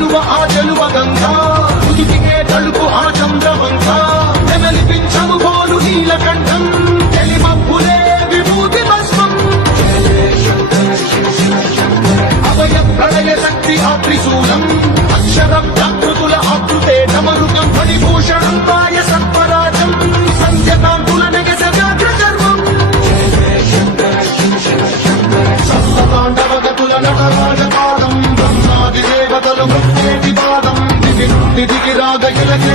కలువ ఆ జలువ గంగా ఉదికే తడుపు ఆ చంద్రవంక నెమలిపించము పోలు నీలకంఠం తెలిమబ్బులే విభూతి భస్మం అభయ ప్రళయ శక్తి ఆ త్రిశూలం అక్షరం జాగృతుల ఆకృతే డమరుకం ఫణిభూషణం పాయ సత్పరాజం సంధ్యకాంతుల నెగస వ్యాఘ్ర చర్మం సప్తతాండవగతుల నటరాజపాదం బ్రహ్మాది దేవతలు మృత్యేటి పాదం దిగి రాగ ఇలకే